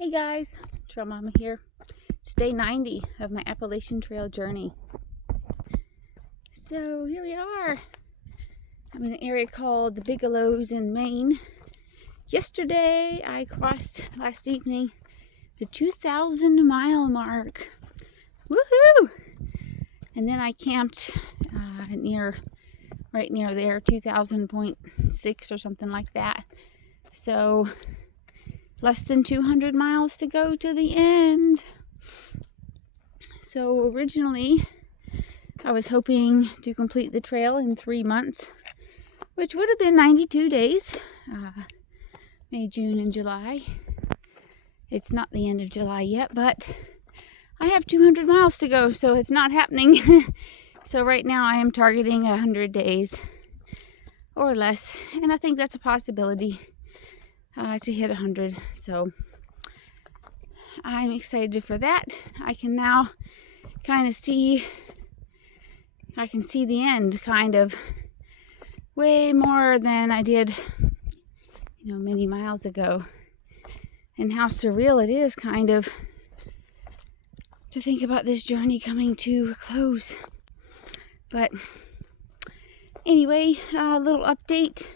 Hey guys, Trail Mama here. It's day 90 of my Appalachian Trail journey. So here we are. I'm in an area called the Bigelows in Maine. Yesterday I crossed, last evening, the 2,000 mile mark. Woohoo! And then I camped right near there, 2,000.6 or something like that. So less than 200 miles to go to the end. So originally, I was hoping to complete the trail in 3 months, which would have been 92 days, May, June, and July. It's not the end of July yet, but I have 200 miles to go, so it's not happening. So right now I am targeting 100 days or less, and I think that's a possibility. To hit 100, so I'm excited for that. I can now kind of see the end kind of way more than I did, many miles ago, and how surreal it is kind of to think about this journey coming to a close. But anyway, a little update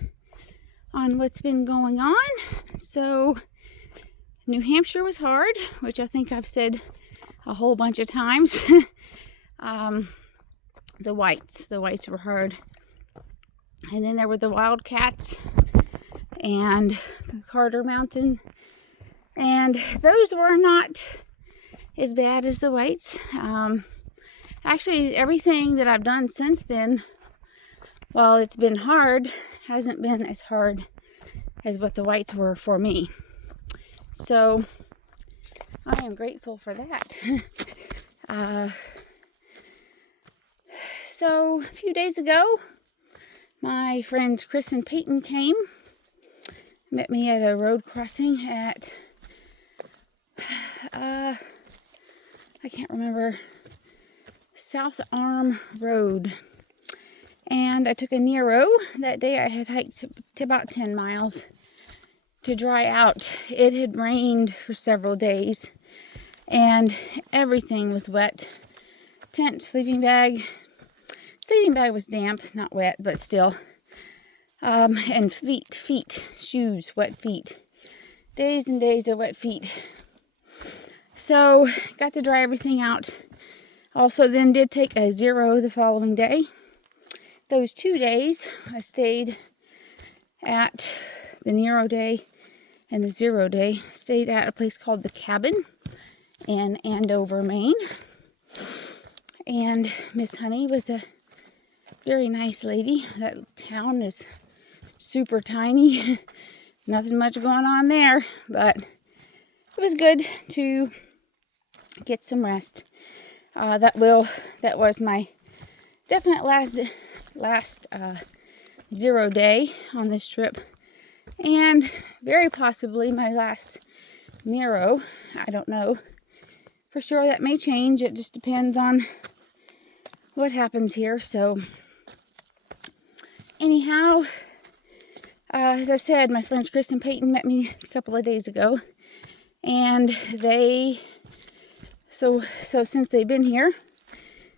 on what's been going on. So New Hampshire was hard, which I think I've said a whole bunch of times. The whites were hard. And then there were the Wildcats and Carter Mountain. And those were not as bad as the whites. Actually, everything that I've done since then, while it's been hard, hasn't been as hard as what the whites were for me. So I am grateful for that. So a few days ago, my friends Chris and Peyton came, met me at a road crossing at, I can't remember, South Arm Road. And I took a Nero. That day I had hiked to about 10 miles to dry out. It had rained for several days and everything was wet. Tent, sleeping bag. Sleeping bag was damp, not wet, but still. And feet, shoes, wet feet. Days and days of wet feet. So got to dry everything out. Also then did take a 0 the following day. Those 2 days, I stayed at the Nero day and the 0 day. Stayed at a place called The Cabin in Andover, Maine. And Miss Honey was a very nice lady. That town is super tiny. Nothing much going on there, but it was good to get some rest. That was my definite last 0 day on this trip, and very possibly my last Nero. I don't know for sure. That may change. It just depends on what happens here. So anyhow, as I said, my friends Chris and Peyton met me a couple of days ago, and so since they've been here,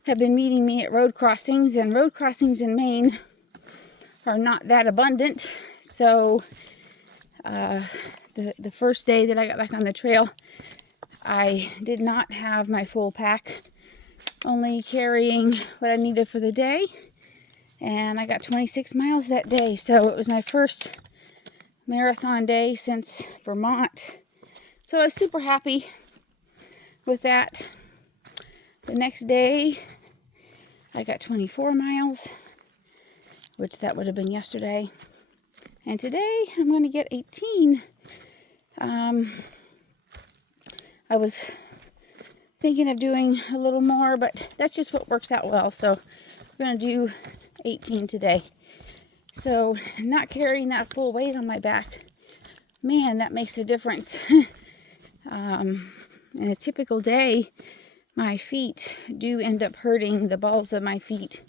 have been meeting me at road crossings, and road crossings in Maine are not that abundant. So the first day that I got back on the trail, I did not have my full pack, only carrying what I needed for the day, and I got 26 miles that day. So it was my first marathon day since Vermont. So I was super happy with that. The next day, I got 24 miles, which that would have been yesterday. And today, I'm going to get 18. I was thinking of doing a little more, but that's just what works out well. So we're going to do 18 today. So not carrying that full weight on my back, man, that makes a difference. In a typical day, my feet do end up hurting, the balls of my feet,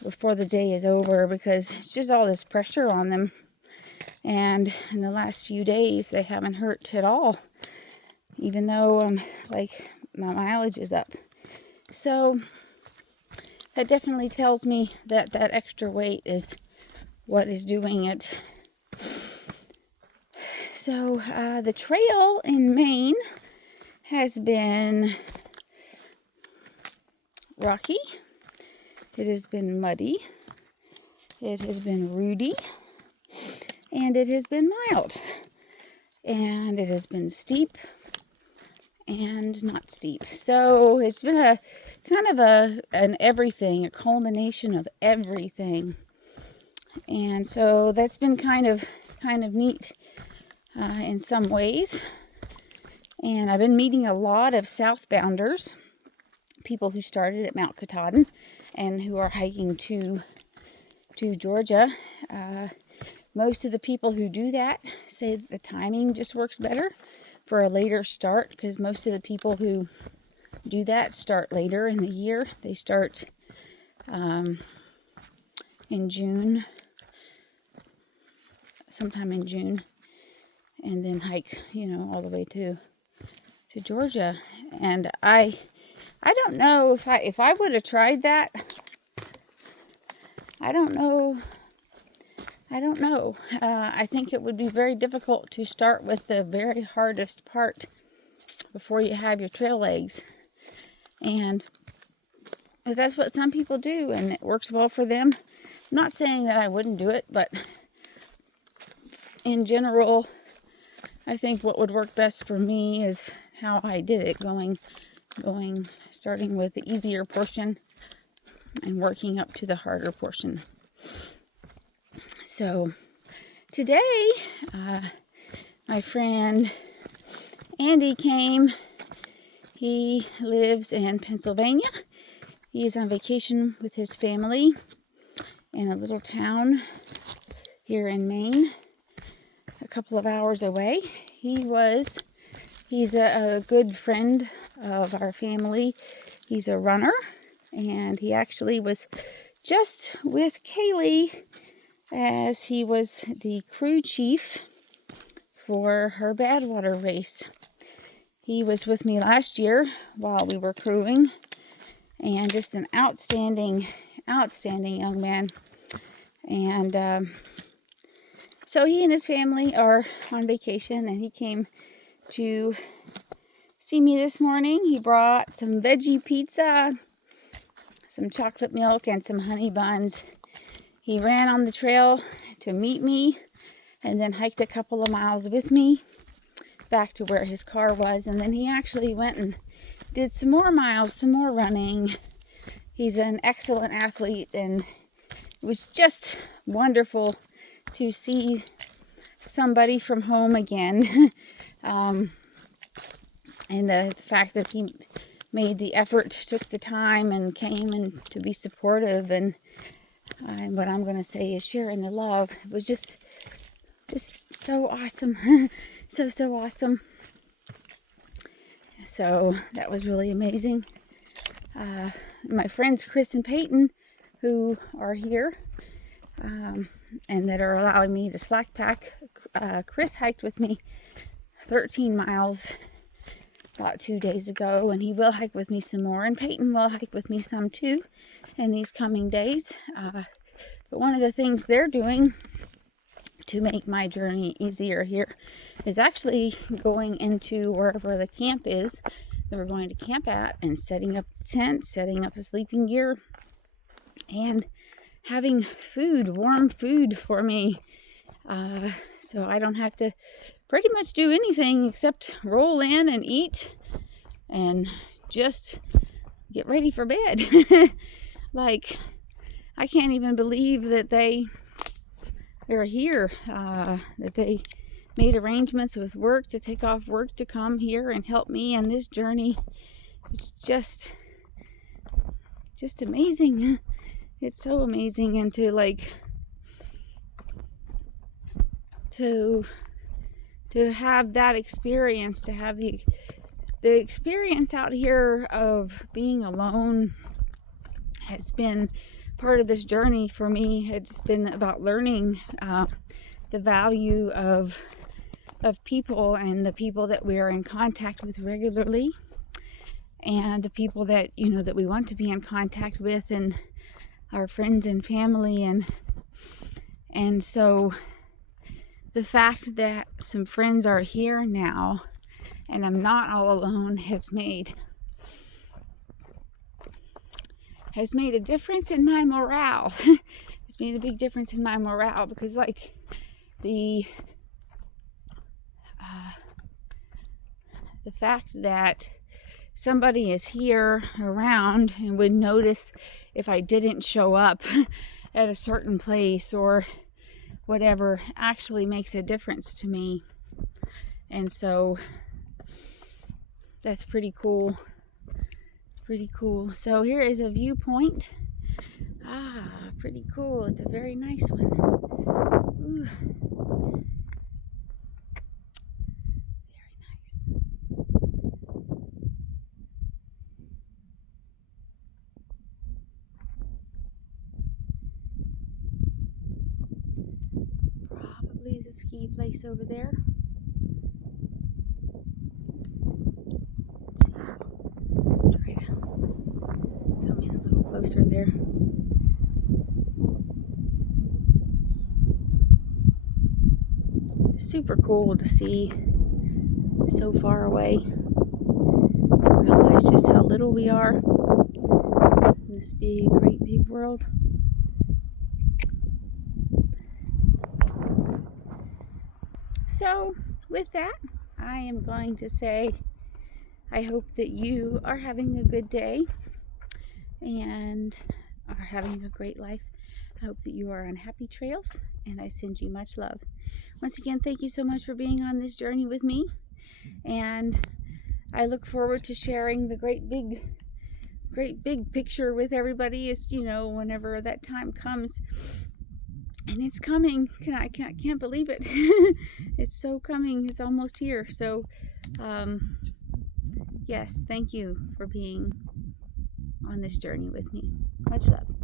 before the day is over, because it's just all this pressure on them. And in the last few days, they haven't hurt at all. even though like my mileage is up. So that definitely tells me that that extra weight is what is doing it. So the trail in Maine has been rocky. It has been muddy. It has been rooty. And it has been mild. And it has been steep and not steep. So it's been a kind of an everything, a culmination of everything. And so that's been kind of neat in some ways. And I've been meeting a lot of southbounders, people who started at Mount Katahdin and who are hiking to Georgia. Most of the people who do that say that the timing just works better for a later start, because most of the people who do that start later in the year. They start in June, sometime in June, and then hike, all the way to Georgia. And I don't know if I would have tried that. I don't know. I think it would be very difficult to start with the very hardest part before you have your trail legs. And if that's what some people do and it works well for them, I'm not saying that I wouldn't do it, but in general, I think what would work best for me is how I did it, starting with the easier portion and working up to the harder portion. So today, my friend Andy came. He lives in Pennsylvania. He is on vacation with his family in a little town here in Maine, a couple of hours away. He's a good friend of our family. He's a runner, and he actually was just with Kaylee as he was the crew chief for her Badwater race. He was with me last year while we were crewing, and just an outstanding young man. And so he and his family are on vacation, and he came to see me this morning. He brought some veggie pizza, some chocolate milk, and some honey buns. He ran on the trail to meet me and then hiked a couple of miles with me back to where his car was. And then he actually went and did some more miles, some more running. He's an excellent athlete, and it was just wonderful to see somebody from home again. And the fact that he made the effort, took the time, and came and to be supportive, and what I'm going to say is sharing the love. It was just so awesome. so awesome. So that was really amazing. My friends Chris and Peyton, who are here and that are allowing me to slack pack. Chris hiked with me 13 miles about 2 days ago, and he will hike with me some more, and Peyton will hike with me some too in these coming days. But one of the things they're doing to make my journey easier here is actually going into wherever the camp is that we're going to camp at, and setting up the tent, setting up the sleeping gear, and having food, warm food for me. So I don't have to pretty much do anything except roll in and eat and just get ready for bed. Like, I can't even believe that they're here, that they made arrangements with work to take off work to come here and help me on this journey. It's just amazing. It's so amazing. And to have that experience, to have the experience out here of being alone has been part of this journey for me. It's been about learning the value of of people, and the people that we are in contact with regularly, and the people that, you know, that we want to be in contact with, and our friends and family. And so the fact that some friends are here now and I'm not all alone has made a difference in my morale. It's made a big difference in my morale, because like the fact that somebody is here around and would notice if I didn't show up at a certain place or whatever actually makes a difference to me. And so that's pretty cool. It's pretty cool. So here is a viewpoint. Pretty cool. It's a very nice one. Ooh. Very nice. Probably is a ski place over there. Let's see. Try to come in a little closer there. Super cool to see so far away. To realize just how little we are in this big, great big world. So with that, I am going to say I hope that you are having a good day and are having a great life. I hope that you are on happy trails, and I send you much love. Once again, thank you so much for being on this journey with me, and I look forward to sharing the great big picture with everybody, as you know, whenever that time comes. And it's coming. I can't believe it. It's so coming. It's almost here. So yes, thank you for being on this journey with me. Much love.